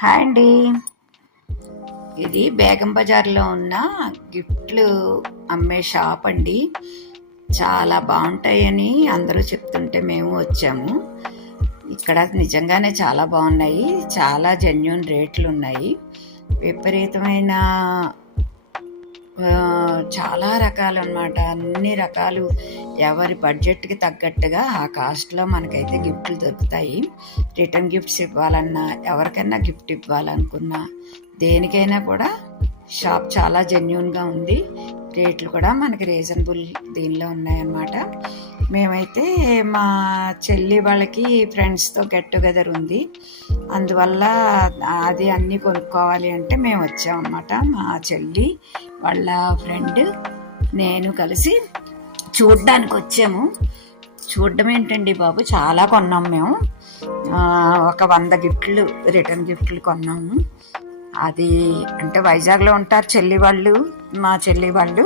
Hi అండి. ఇది బేగం బజార్లో ఉన్న గిఫ్ట్లు అమ్మే షాప్ అండి. చాలా బాగుంటాయని అందరూ చెప్తుంటే మేము వచ్చాము. ఇక్కడ నిజంగానే చాలా బాగున్నాయి. చాలా జెన్యూన్ రేట్లు ఉన్నాయి. విపరీతమైన చాలా రకాలు అన్నమాట. అన్ని రకాలు ఎవరి బడ్జెట్కి తగ్గట్టుగా ఆ కాస్ట్లో మనకైతే గిఫ్ట్లు దొరుకుతాయి. రిటర్న్ గిఫ్ట్స్ ఇవ్వాలన్నా, ఎవరికైనా గిఫ్ట్ ఇవ్వాలనుకున్నా, దేనికైనా కూడా షాప్ చాలా జెన్యూన్గా ఉంది. రేట్లు కూడా మనకి రీజనబుల్ దీనిలో ఉన్నాయన్నమాట. మేమైతే మా చెల్లి వాళ్ళకి ఫ్రెండ్స్తో గెట్ టుగెదర్ ఉంది. అందువల్ల అది అన్నీ కొనుక్కోవాలి అంటే మేము వచ్చామన్నమాట. మా చెల్లి వాళ్ళ ఫ్రెండ్ నేను కలిసి చూడ్డానికి వచ్చాము. చూడడం ఏంటండి బాబు, చాలా కొన్నాం మేము. ఒక 100 గిఫ్ట్లు, రిటర్న్ గిఫ్ట్లు కొన్నాము. అది అంటే వైజాగ్లో ఉంటారు చెల్లి వాళ్ళు, మా చెల్లి వాళ్ళు,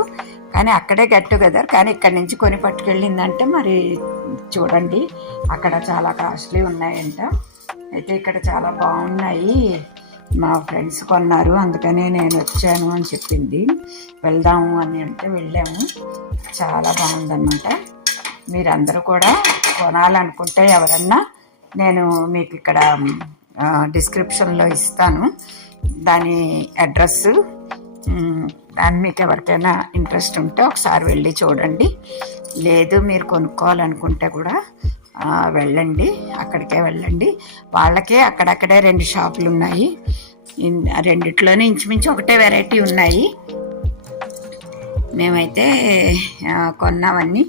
కానీ అక్కడే గెట్ టుగెదర్. కానీ ఇక్కడి నుంచి కొని పట్టుకెళ్ళిందంటే మరి చూడండి, అక్కడ చాలా కాస్ట్లీ ఉన్నాయంట. అయితే ఇక్కడ చాలా బాగున్నాయి, మా ఫ్రెండ్స్ కొన్నారు, అందుకనే నేను వచ్చాను అని చెప్పింది. వెళ్దాము అని అంటే వెళ్ళాము. చాలా బాగుందన్నమాట. మీరందరూ కూడా కొనాలనుకుంటే ఎవరన్నా, నేను మీకు ఇక్కడ డిస్క్రిప్షన్లో ఇస్తాను దాని అడ్రస్. దాన్ని మీకు ఎవరికైనా ఇంట్రెస్ట్ ఉంటే ఒకసారి వెళ్ళి చూడండి. లేదు మీరు కొనుక్కోవాలనుకుంటే కూడా వెళ్ళండి, అక్కడికే వెళ్ళండి. వాళ్ళకే అక్కడక్కడే 2 షాపులు ఉన్నాయి. రెండిట్లోనే ఇంచుమించు ఒకటే వెరైటీ ఉన్నాయి. మేమైతే కొన్నామన్నీ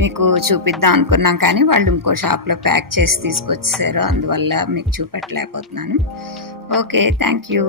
మీకు చూపిద్దాం అనుకున్నాం, కానీ వాళ్ళు ఇంకో షాప్లో ప్యాక్ చేసి తీసుకొచ్చేసారు. అందువల్ల మీకు చూపెట్టలేకపోతున్నాను. Okay, thank you.